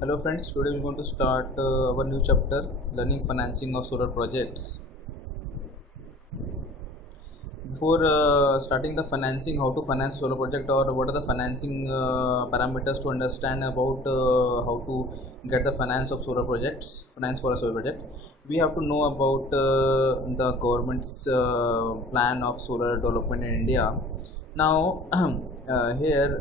Hello friends, today we're going to start our new chapter, learning financing of solar projects. Before starting the financing, how to finance solar project or what are the financing parameters to understand about how to get the finance of solar projects, finance for a solar project, we have to know about the government's plan of solar development in India. Now, here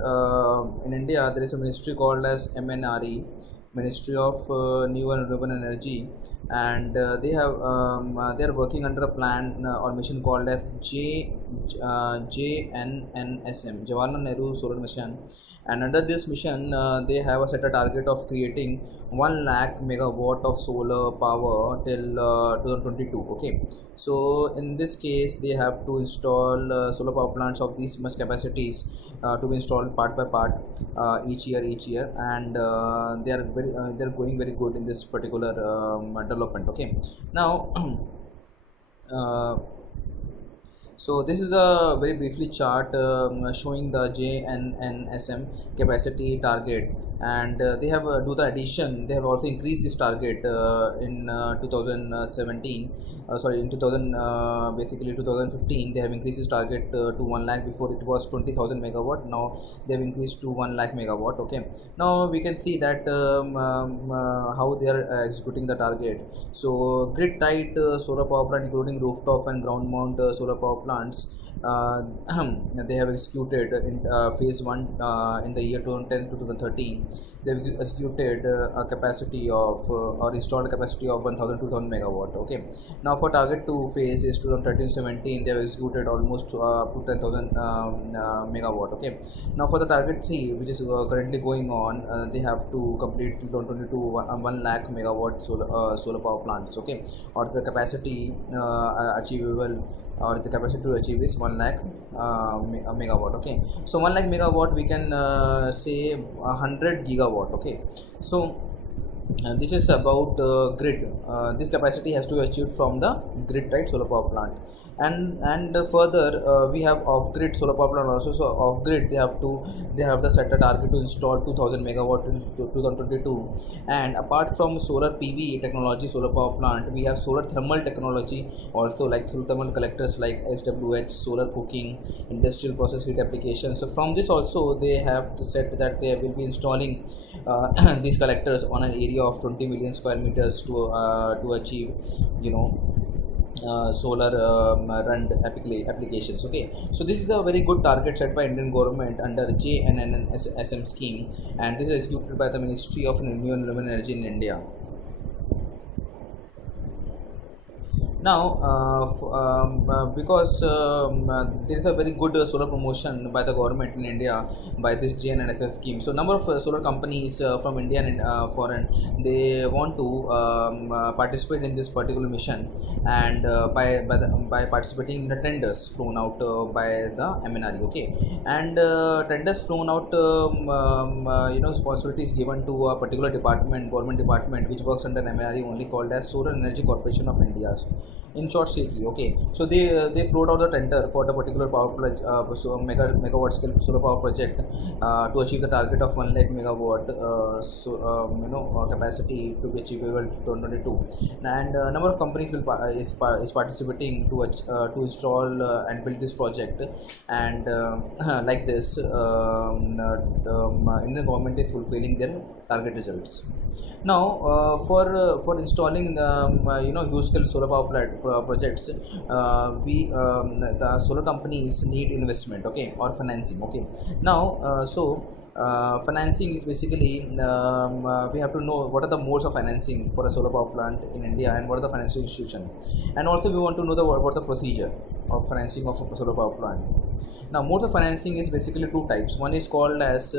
in India, there is a ministry called as MNRE, Ministry of New and Renewable Energy, and they are working under a plan or mission called as JNNSM, Jawaharlal Nehru Solar Mission. And under this mission, they have a set a target of creating 1 lakh megawatt of solar power till 2022. Okay, so in this case, they have to install solar power plants of these much capacities to be installed part by part each year, and they're going very good in this particular development. Okay, now. uh, so this is a very briefly chart showing the JNNSM capacity target, and they have do the addition. They have also increased this target in 2017. Sorry, in 2000 basically 2015 they have increased this target to 1 lakh. Before it was 20,000 megawatt. Now they have increased to 1 lakh megawatt. Okay. Now we can see that how they are executing the target. So grid tied solar power plant, including rooftop and ground mount solar power plants, uh, they have executed in phase 1 in the year 2010 to 2013. They have executed a capacity of or installed a capacity of 1,000 megawatt. Okay, now for target 2 phase is 2013-17, they have executed almost up to 10,000 megawatt. Okay, now for the target 3, which is currently going on, they have to complete 2022 1 lakh megawatt solar power plants. Okay, or the capacity achievable, or the capacity to achieve is 1 lakh megawatt. Okay, so 1 lakh megawatt we can say 100 gigawatt. Okay, so this is about grid. This capacity has to be achieved from the grid tied solar power plant, and further we have off grid solar power plant also. So off grid they have the set a target to install 2,000 megawatt in 2022. And apart from solar PV technology solar power plant, we have solar thermal technology also, like through thermal collectors like SWH, solar cooking, industrial process heat applications. So from this also they have said that they will be installing these collectors on an area of 20 million square meters to achieve, you know, solar run applications. Okay, so this is a very good target set by Indian government under JNNSM scheme, and this is executed by the Ministry of Renewable and Renewable Energy in India. Now, because there is a very good solar promotion by the government in India by this JNNSS scheme. So, number of solar companies from India and foreign, they want to participate in this particular mission, and by participating in the tenders flown out by the MNRE. Okay, and tenders flown out, responsibility is given to a particular department, government department, which works under MNRE only, called as Solar Energy Corporation of India, in short SECI. Okay, so they float out the tender for the particular power project, megawatt scale solar power project to achieve the target of 1 lakh megawatt capacity to be achievable 2022. And number of companies is participating to install and build this project. And like this, Indian government is fulfilling their target results. Now, for installing huge scale solar power projects, the solar companies need investment. Okay, or financing. Okay, now financing is basically, we have to know what are the modes of financing for a solar power plant in India, and what are the financial institution, and also we want to know what the procedure of financing of a solar power plant. Now, modes of financing is basically two types. One is called as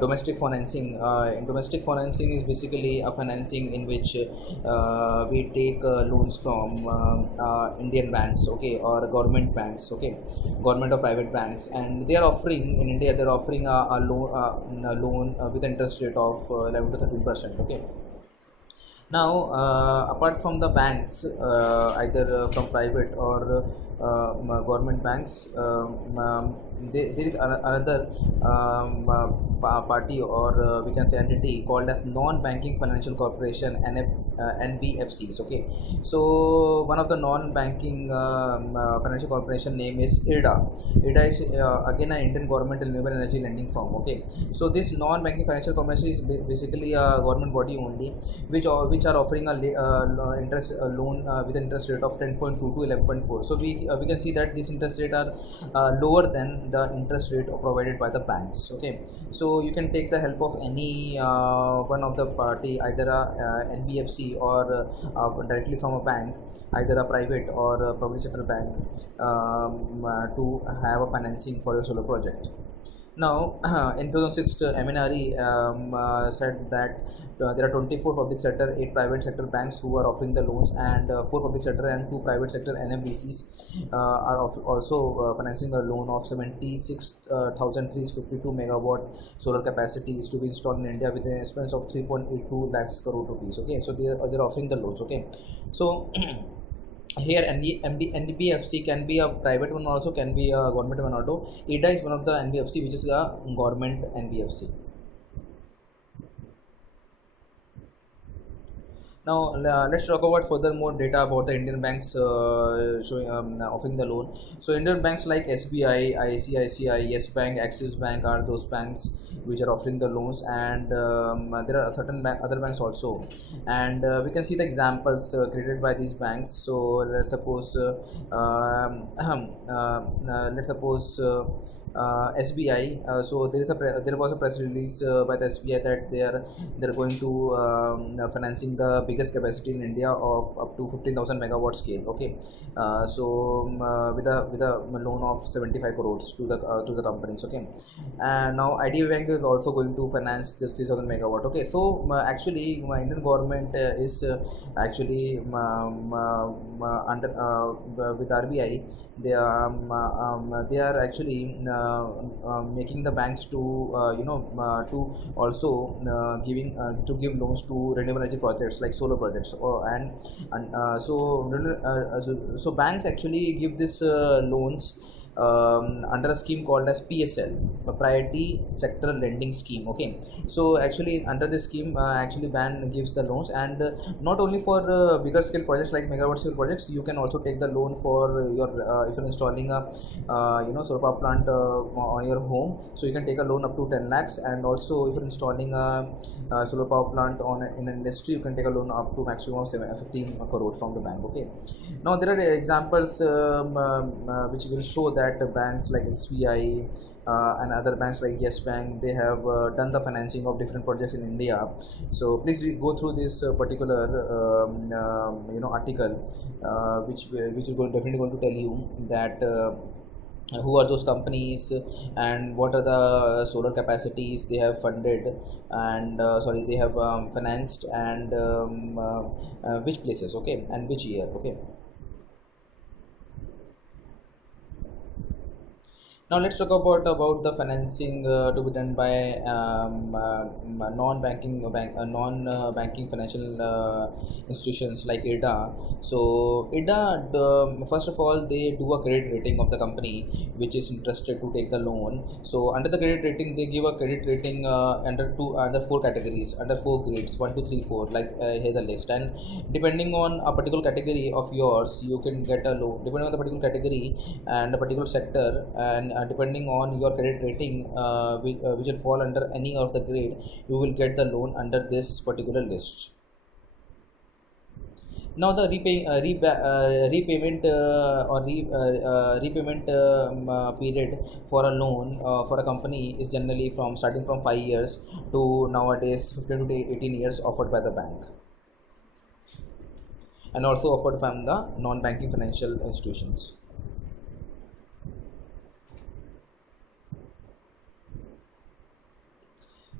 domestic financing. In domestic financing is basically a financing in which we take loans from Indian banks, okay, or government banks, okay, government or private banks, and they are offering in India. They are offering a loan with interest rate of 11 to 13%. Okay. Now, apart from the banks, either from private or government banks, there is another party, or we can say entity called as non-banking financial corporation, NBFCs. Okay, so one of the non-banking financial corporation name is IRDA. IRDA is again an Indian government renewable energy lending firm. Okay, so this non-banking financial corporation is basically a government body only, which are offering a interest loan with an interest rate of 10.2 to 11.4. So we can see that these interest rate are lower than the interest rate provided by the banks. Okay, so you can take the help of any one of the party, either a NBFC or directly from a bank, either a private or a public sector bank, to have a financing for your solar project. Now, in 2006, MNRE said that there are 24 public sector, 8 private sector banks who are offering the loans, and 4 public sector and 2 private sector NMBCs are also financing a loan of 76,352 megawatt solar capacity is to be installed in India with an expense of 3.82 lakhs crore rupees. Okay, so they're offering the loans. Okay, so here NBFC can be a private one, also can be a government one. Also, IDA is one of the NBFC which is a government NBFC. Now let's talk about further more data about the Indian banks showing offering the loan. So Indian banks like SBI, ICICI, Yes Bank, Axis Bank are those banks which are offering the loans, and there are certain other banks also, and we can see the examples created by these banks. So let's suppose SBI. So there was a press release by the SBI that they're going to financing the biggest capacity in India of up to 15,000 megawatt scale. Okay, with a loan of 75 crores to the companies. Okay, and now IDB Bank is also going to finance this 3,000 megawatt. Okay, so actually Indian government is actually under with RBI. They are actually making the banks to to also give loans to renewable energy projects like solar projects, so banks actually give this loans under a scheme called as PSL, Priority Sector Lending Scheme. Okay, so actually under this scheme, actually bank gives the loans, and not only for bigger scale projects like megawatt scale projects, you can also take the loan for your if you're installing a solar power plant on your home, so you can take a loan up to 10 lakhs, and also if you're installing a solar power plant in an industry, you can take a loan up to maximum of 15 crore from the bank. Okay, now there are examples which will show that banks like SBI and other banks like Yes Bank, they have done the financing of different projects in India. So please go through this particular article, which will definitely going to tell you that who are those companies and what are the solar capacities they have funded, and they have financed, and which places. Okay, and which year. Okay, now let's talk about the financing to be done by non-banking financial institutions like IRDA. So IRDA, first of all, they do a credit rating of the company which is interested to take the loan. So under the credit rating, they give a credit rating under 4 categories, under 4 grades, 1, 2, 3, 4, like here the list. And depending on a particular category of yours, you can get a loan depending on the particular category and the particular sector, and depending on your credit rating, which will fall under any of the grade, you will get the loan under this particular list. Now the repayment period for a loan for a company is generally starting from 5 years to nowadays 15 to 18 years offered by the bank, and also offered from the non-banking financial institutions.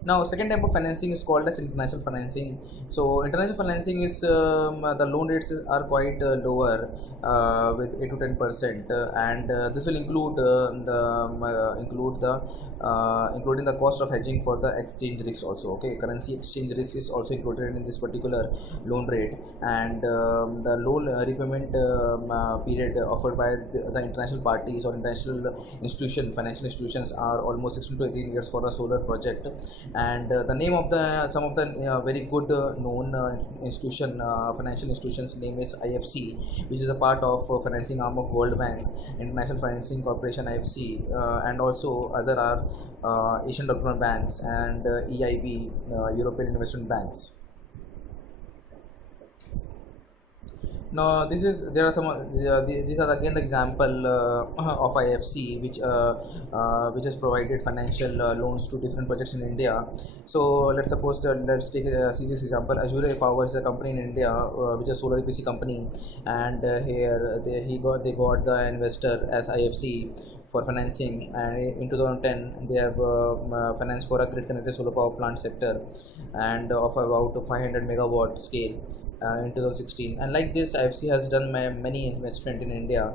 Now, second type of financing is called as international financing. So, international financing is the loan rates are quite lower, with 8 to 10%, and this will include including the cost of hedging for the exchange risk also. Okay, currency exchange risk is also included in this particular loan rate, and the loan repayment period offered by the international parties or international financial institutions are almost 16 to 18 years for a solar project. And the name of the some of the very good known financial institutions name is IFC, which is a part of financing arm of World Bank, International Financing Corporation IFC, and also other are Asian Development Banks and EIB, European Investment Banks. Now, there are some these are again the example of IFC, which has provided financial loans to different projects in India. So let's suppose let's take see this example. Azure Power is a company in India, which is a solar EPC company, and here they got the investor as IFC for financing, and in 2010 they have financed for a grid connected solar power plant sector, and of about 500 megawatt scale in 2016. And like this, IFC has done many investment in India.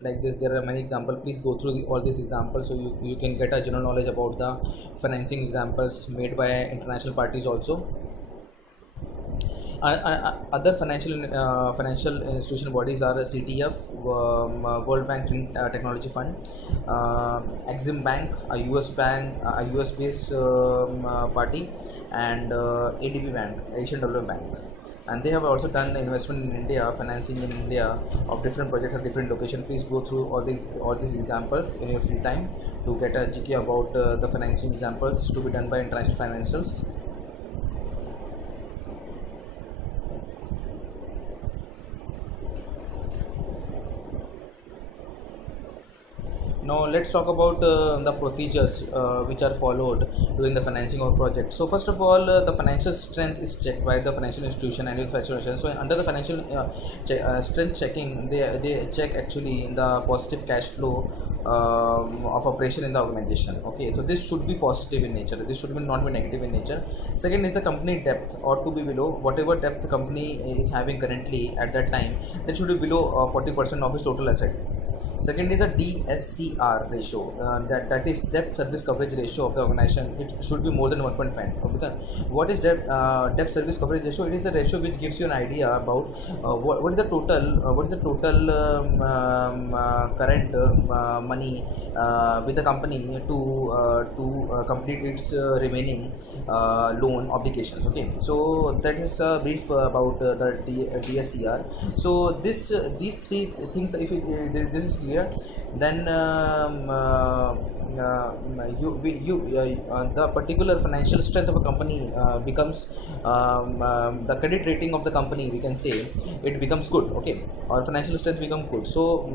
Like this, there are many examples. Please go through all these examples so you can get a general knowledge about the financing examples made by international parties also. Other financial institution bodies are CTF, World Bank Green Technology Fund, Exim Bank, a US bank, a US based party, and ADB Bank, Asian Development Bank. And they have also done investment in India, financing in India of different projects at different locations. Please go through all these examples in your free time to get a GK about the financing examples to be done by international financials. Now let's talk about the procedures which are followed during the financing of project. So first of all, the financial strength is checked by the financial institution and financial institution. So under the financial strength checking, they check actually the positive cash flow of operation in the organization. Okay, so this should be positive in nature. This should not be negative in nature. Second is the company debt ought to be below whatever debt the company is having currently at that time. That should be below 40% of its total asset. Second is a DSCR ratio, that is debt service coverage ratio of the organization. It should be more than 1.5. Because what is debt service coverage ratio? It is a ratio which gives you an idea about what is the total current money with the company to complete its remaining loan obligations. Okay, so that is a brief about the DSCR. So these three things, if this is clear, then the particular financial strength of a company becomes the credit rating of the company, we can say it becomes good. Okay, or financial strength becomes good. So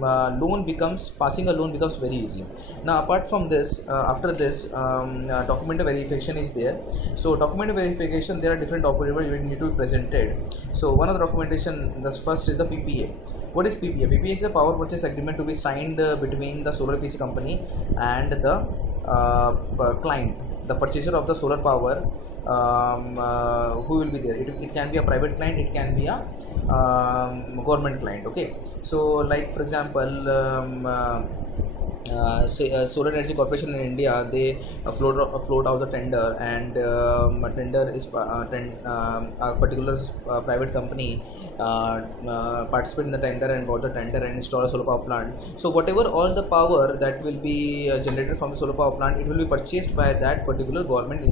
passing a loan becomes very easy. Now apart from this, after this, document verification is there. So document verification, there are different documents you need to be presented. So one of the documentation, the first is the PPA. What is PPA? PPA is a power purchase agreement to be signed between the solar PC company and the client, the purchaser of the solar power, who will be there. It can be a private client, it can be a government client. Okay, so like for example, say Solar Energy Corporation in India, they float out the tender, and a tender is a particular private company participate in the tender and got the tender and install a solar power plant. So whatever all the power that will be generated from the solar power plant, it will be purchased by that particular government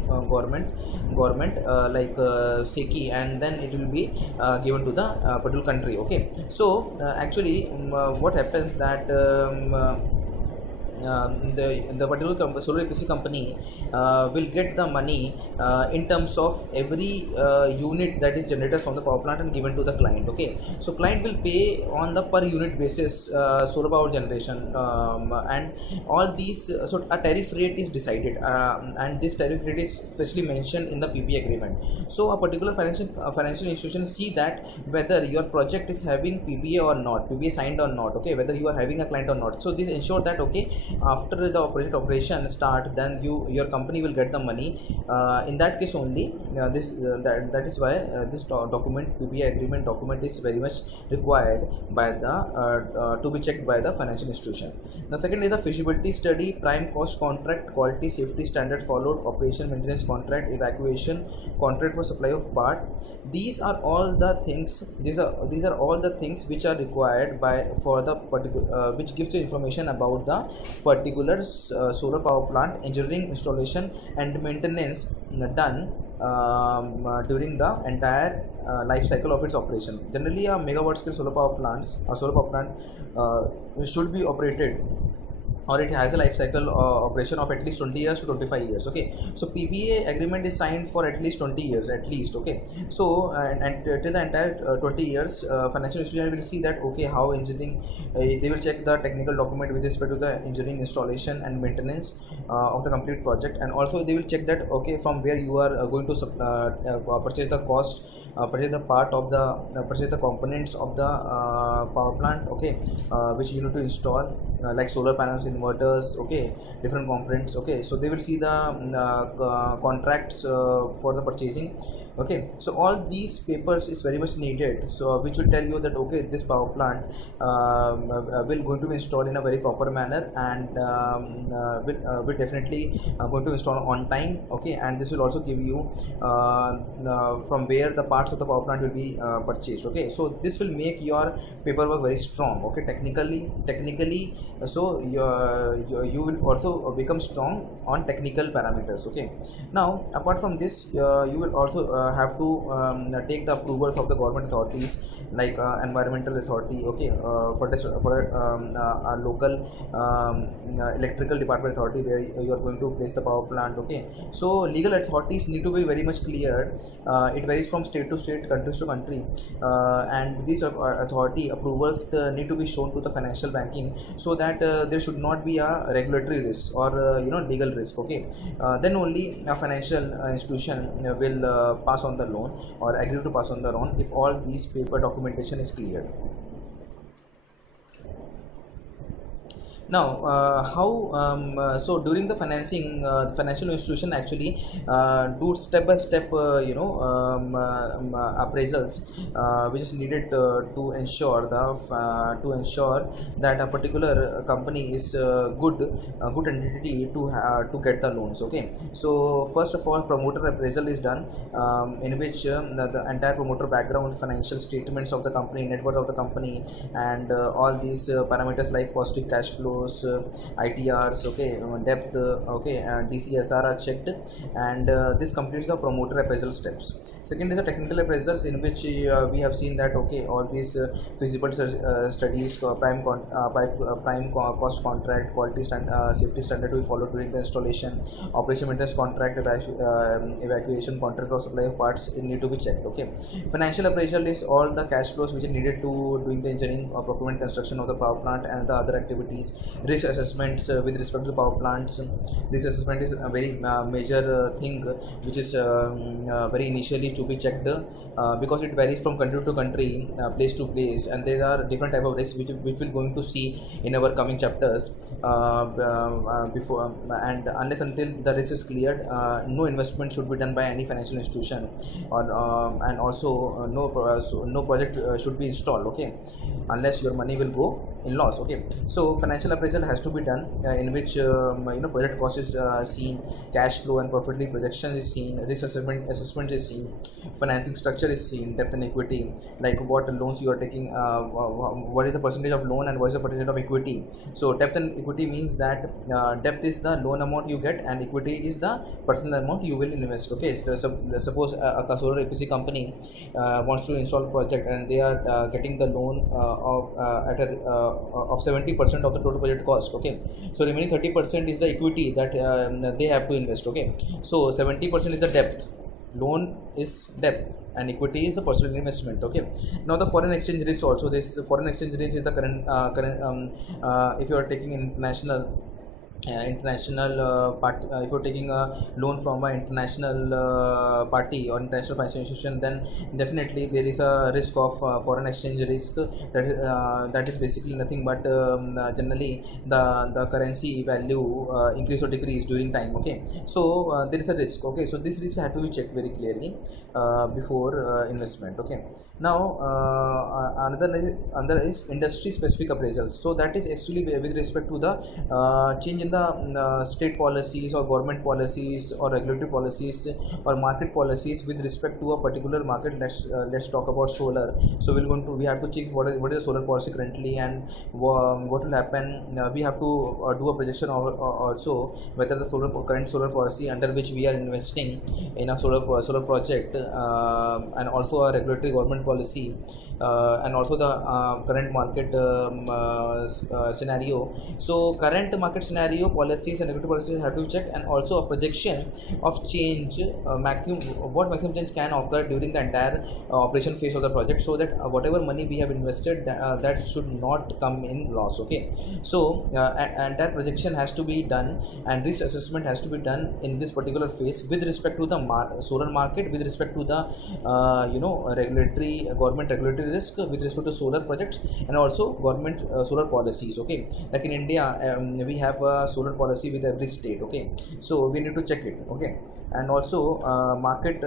like SECI, and then it will be given to the particular country. Okay, so actually what happens that the particular solar EPC company will get the money in terms of every unit that is generated from the power plant and given to the client. Okay, so client will pay on the per unit basis solar power generation, and all these, so a tariff rate is decided, and this tariff rate is specially mentioned in the PPA agreement. So a particular financial institution see that whether your project is having PPA or not, PPA signed or not, okay, whether you are having a client or not. So this ensure that, okay, after the project operation start, then your company will get the money. In that case only, that is why this document, PPA agreement document, is very much required by the to be checked by the financial institution. The second is the feasibility study, prime cost contract, quality safety standard followed, operation maintenance contract, evacuation contract for supply of part. These are all the things. These are all the things which are required for the particular, which gives the information about the particular solar power plant engineering, installation, and maintenance done during the entire life cycle of its operation. Generally, a megawatt scale solar power plant should be operated, or it has a life cycle operation of at least 20 years to 25 years. Okay, so PPA agreement is signed for at least 20 years at least. Okay, so and till the entire 20 years, financial institution will see that, okay, how engineering, they will check the technical document with respect to the engineering, installation, and maintenance of the complete project, and also they will check that, okay, from where you are going to purchase the cost, purchase the part of the purchase the components of the power plant, okay, which you need to install, like solar panels, inverters, okay, different components. Okay, so they will see the contracts for the purchasing. Okay, so all these papers is very much needed, so which will tell you that, okay, this power plant will going to be installed in a very proper manner, and will definitely going to install on time. Okay, and this will also give you from where the parts of the power plant will be purchased. Okay, so this will make your paperwork very strong. Okay, technically, so you will also become strong on technical parameters. Okay, now apart from this, you will also have to take the approvals of the government authorities, like environmental authority, okay, for a local electrical department authority where you are going to place the power plant. Okay, so legal authorities need to be very much clear. It varies from state to state, country to country, and these authority approvals need to be shown to the financial banking, so that there should not be a regulatory risk or legal risk. Okay, then only a financial institution will pass on the loan or agree to pass on the loan if all these paper documentation is clear. Now, so during the financing, financial institution actually do step by step, appraisals, which is needed to ensure that a particular company is a good entity to get the loans. Okay, so first of all, promoter appraisal is done, in which the entire promoter background, financial statements of the company, net worth of the company, and all these parameters like positive cash flow, ITRs, okay, depth, okay, and DCSR are checked, and this completes the promoter appraisal steps. Second is the technical appraisals, in which we have seen that, okay, all these feasible studies, prime cost contract, quality safety standard we follow during the installation, operation maintenance contract, evacuation contract or supply of parts need to be checked. Okay, financial appraisal is all the cash flows which are needed to doing the engineering, procurement, construction of the power plant and the other activities. Risk assessments with respect to power plants. Risk assessment is a very major thing which is very initially to be checked, because it varies from country to country, place to place, and there are different type of risks which we're going to see in our coming chapters. Before and unless until the risk is cleared, no investment should be done by any financial institution, or and also no project should be installed. Okay, unless your money will go in loss. Okay, so financial appraisal has to be done, in which project cost is seen, cash flow and profitability projection is seen, risk assessment is seen, Financing structure is seen, debt and equity, like what loans you are taking, what is the percentage of loan and what is the percentage of equity. So debt and equity means that debt is the loan amount you get and equity is the personal amount you will invest. Okay, so suppose a solar EPC company wants to install a project and they are getting the loan of 70% of the total project cost. Okay, so remaining 30% is the equity that they have to invest. Okay, so 70% is the debt, loan is debt, and equity is the personal investment. Okay, now the foreign exchange risk also. This foreign exchange risk is the if you are taking international if you're taking a loan from an international party or international financial institution, then definitely there is a risk of foreign exchange risk. That is basically nothing but generally the currency value increase or decrease during time. Okay, so there is a risk. Okay, so this risk had to be checked very clearly before investment. Okay, now another is industry specific appraisals. So that is actually with respect to the change in the state policies or government policies or regulatory policies or market policies with respect to a particular market. Let's talk about solar. So we have to check what is the solar policy currently and what will happen. We have to do a projection also whether the current solar policy under which we are investing in a solar project and also a regulatory government policy and also the current market scenario. So current market scenario, policies and regulatory policies have to be checked, and also a projection of change, maximum change can occur during the entire operation phase of the project, so that whatever money we have invested that should not come in loss. Okay, so entire projection has to be done and risk assessment has to be done in this particular phase with respect to the solar market, with respect to the government regulatory risk, with respect to solar projects, and also government solar policies. Okay, like in India we have a solar policy with every state. Okay, so we need to check it. Okay, and also market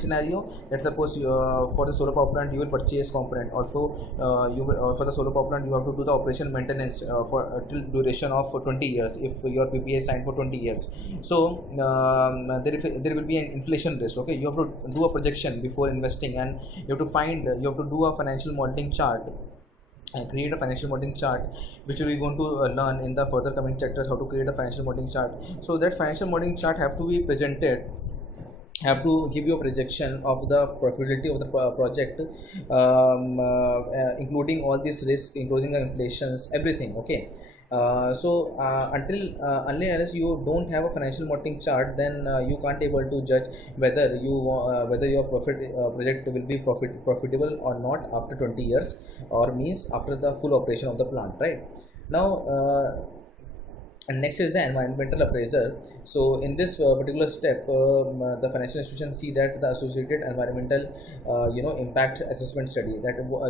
scenario. Let's suppose for the solar power plant you will purchase component. Also for the solar power plant you have to do the operation maintenance for till duration of 20 years if your PPA is signed for 20 years. So there will be an inflation risk. Okay, you have to do a projection before investing, and you have to do a financial modeling chart and create a financial modeling chart, which we are going to learn in the further coming chapters, how to create a financial modeling chart. So that financial modeling chart have to be presented, have to give you a projection of the profitability of the project, including all these risks, including the inflations, everything. Okay, unless you don't have a financial modeling chart, then you can't able to judge whether your project will be profitable or not after 20 years, or means after the full operation of the plant. Right now, and next is the environmental appraiser. So in this particular step, the financial institution see that the associated environmental impact assessment study, that how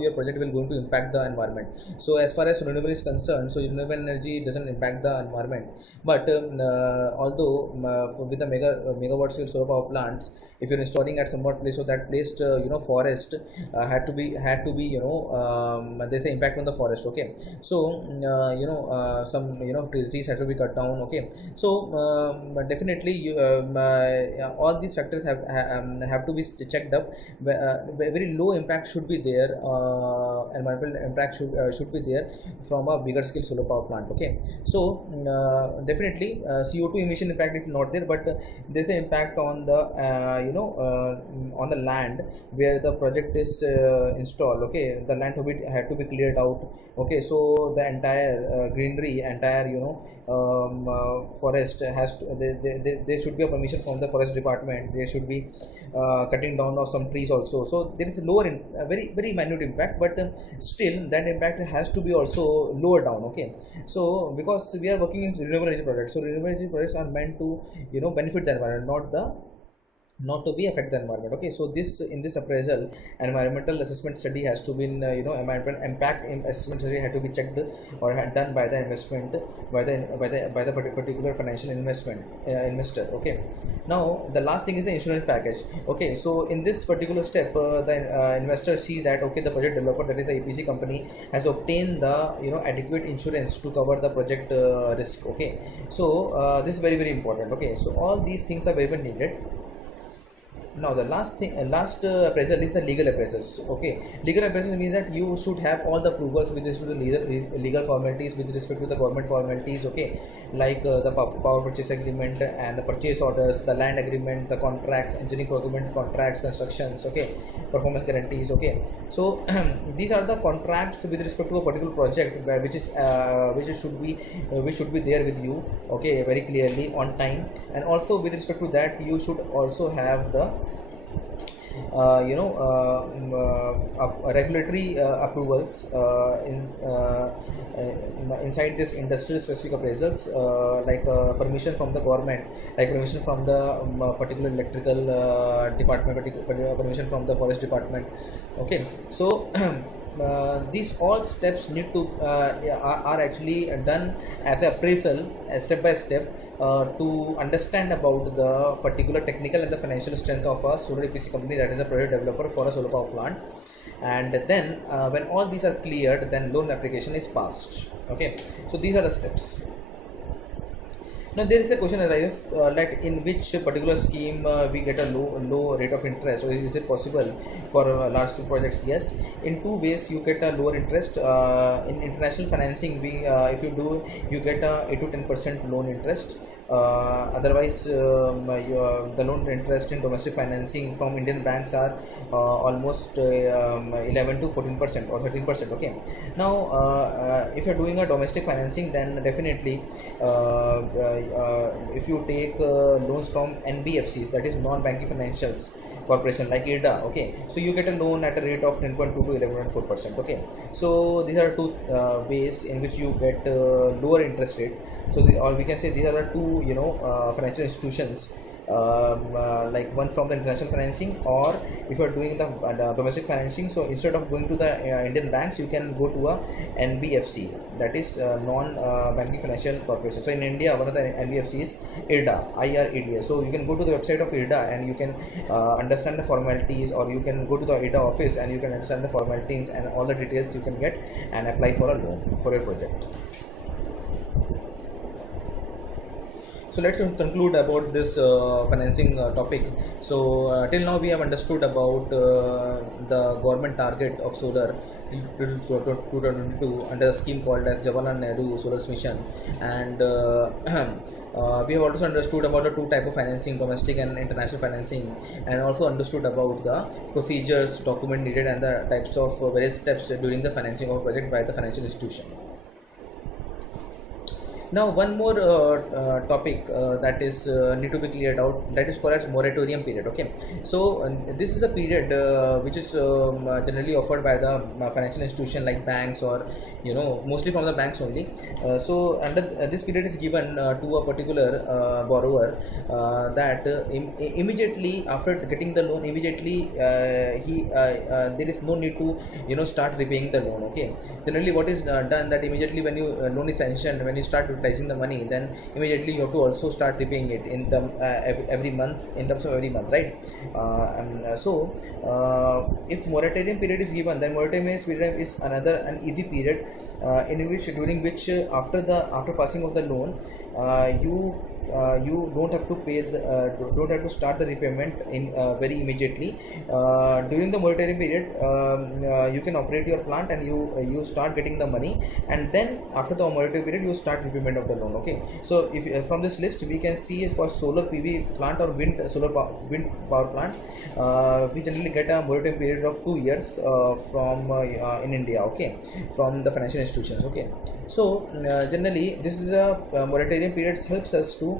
your project will going to impact the environment. So as far as renewable is concerned, so renewable energy doesn't impact the environment, but although with the megawatt scale solar power plants, if you're installing at some place, so that place forest had to be there's an impact on the forest. Okay, so some trees have to be cut down. Okay, so definitely all these factors have to be checked up. Very low impact should be there, environmental impact should be there from a bigger scale solar power plant. Okay, so definitely CO2 emission impact is not there, but there's an impact on the on the land where the project is installed. Okay, the land had to be cleared out. Okay, so the entire greenery, entire forest has to, there should be a permission from the forest department. There should be cutting down of some trees also. So there is a very minute impact, but still that impact has to be also lower down. Okay, so because we are working in renewable energy projects, so renewable energy projects are meant to benefit the environment, not to be affect the environment. Okay, so in this appraisal, environmental assessment study has to be environmental impact assessment study had to be checked or done by the investment by the particular financial investor. Okay, now the last thing is the insurance package. Okay, so in this particular step, the investor sees that okay, the project developer, that is the EPC company, has obtained the adequate insurance to cover the project risk. Okay, so this is very important. Okay, so all these things are very needed. Now the last thing, appraisal is the legal appraisals. Okay, legal appraisal means that you should have all the approvals with respect to the legal formalities, with respect to the government formalities. Okay, like the power purchase agreement and the purchase orders, the land agreement, the contracts, engineering procurement contracts, constructions. Okay, performance guarantees. Okay, so these are the contracts with respect to a particular project, which should be there with you. Okay, very clearly on time, and also with respect to that you should also have the regulatory approvals inside this industrial specific appraisals, like permission from the government, like permission from the particular electrical department, permission from the forest department. Okay, so these all steps need to are actually done as an appraisal, step by step, to understand about the particular technical and the financial strength of a solar EPC company, that is a project developer for a solar power plant. And then when all these are cleared, then loan application is passed. Okay, so these are the steps. Now there is a question arises, like in which particular scheme we get a low rate of interest, or is it possible for large scale projects? Yes, in two ways you get a lower interest. In international financing, if you do, you get a 8 to 10% loan interest. Otherwise, the loan interest in domestic financing from Indian banks are almost 11 to 14% or 13%. Okay, now if you're doing a domestic financing, then definitely if you take loans from NBFCs, that is non-banking financials corporation, like IRDA. Okay, so you get a loan at a rate of 10.2 to 11.4%. Okay, so these are two ways in which you get lower interest rate. So or we can say these are the two financial institutions, like one from the international financing, or if you are doing the domestic financing, so instead of going to the Indian banks, you can go to a NBFC, that is non-banking financial corporation. So in India, one of the NBFC is IRDA. So you can go to the website of IRDA and you can understand the formalities, or you can go to the IRDA office and you can understand the formalities and all the details you can get and apply for a loan for your project. So let's conclude about this financing topic. So till now we have understood about the government target of solar till 2022 under a scheme called as Jawaharlal Nehru Solar Mission, and we have also understood about the two type of financing, domestic and international financing, and also understood about the procedures, document needed, and the types of various steps during the financing of a project by the financial institution. Now one more topic that is need to be cleared out, that is called as moratorium period. Okay, so this is a period which is generally offered by the financial institution like banks, or mostly from the banks only. So under this period is given to a particular borrower, that immediately after getting the loan, immediately there is no need to start repaying the loan. Okay, generally what is done, that immediately when you loan is sanctioned, when you start utilizing the money, then immediately you have to also start repaying it in the every month, in terms of every month, right? So if moratorium period is given, then moratorium period is an easy period during which after passing of the loan, you don't have to pay don't have to start the repayment in very immediately. During the moratorium period, you can operate your plant and you start getting the money, and then after the moratorium period you start repayment of the loan. Okay, so if from this list we can see for solar PV plant or wind power plant, we generally get a moratorium period of 2 years from in India. Okay, from the financial institutions. Okay, so generally this is a moratorium period helps us to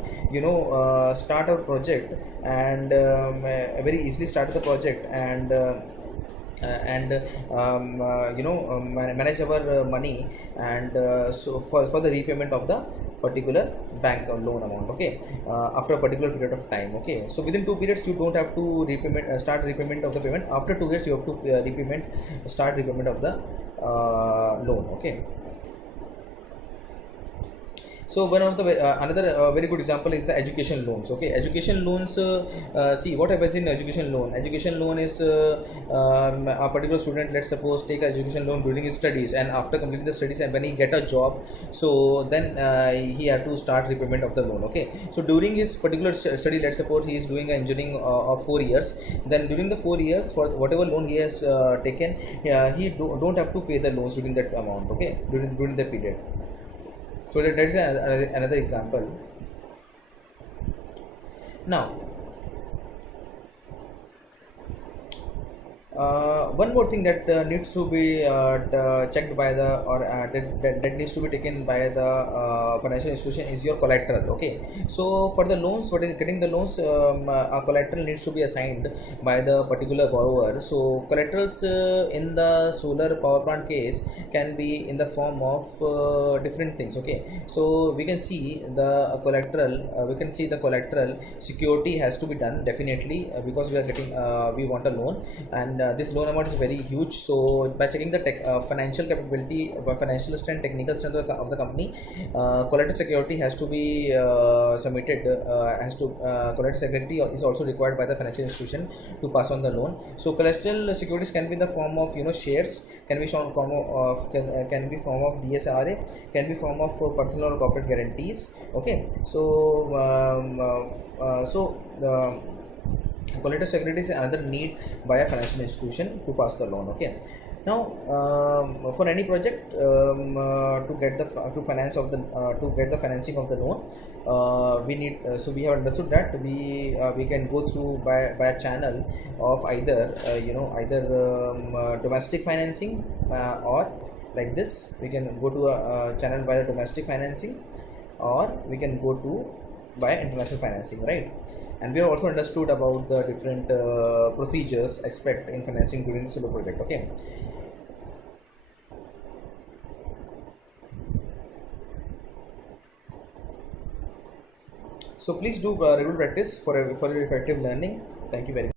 start our project, and very easily start the project, and manage our money, and so for the repayment of the particular bank loan amount. Okay, after a particular period of time. Okay, so within 2 periods you don't have to start repayment of the payment. After 2 years you have to start repayment of the loan. Okay. So one of the another very good example is the education loans. Okay, education loans. See what happens in education loan. Education loan is a particular student, let's suppose, take a education loan during his studies, and after completing the studies and when he get a job, so then he had to start repayment of the loan. Okay, so during his particular study, let's suppose he is doing engineering of 4 years. Then during the 4 years, for whatever loan he has taken, he don't have to pay the loans during that amount. Okay, during the period. So that is another example. Now, one more thing that needs to be checked by the, or that needs to be taken by the financial institution is your collateral. Okay, so for the loans, what is getting the loans, a collateral needs to be assigned by the particular borrower. So collaterals in the solar power plant case can be in the form of different things. Okay, so we can see the collateral, security has to be done definitely, because we are getting we want a loan, and this loan amount is very huge. So by checking the financial capability, financial strength, technical strength of the company, collateral security has to be submitted, collateral security is also required by the financial institution to pass on the loan. So collateral securities can be in the form of shares, can be form of can be form of DSRA, can be form of personal or corporate guarantees. Okay, so the collateral security is another need by a financial institution to pass the loan. Okay, now for any project, to get the financing of the loan, we need, so we have understood that we can go through by a channel of either domestic financing, or like this, we can go to a channel by the domestic financing, or we can go to by international financing, right? And we have also understood about the different procedures expect in financing during the solar project. Okay, so please do regular practice for your effective learning. Thank you very much.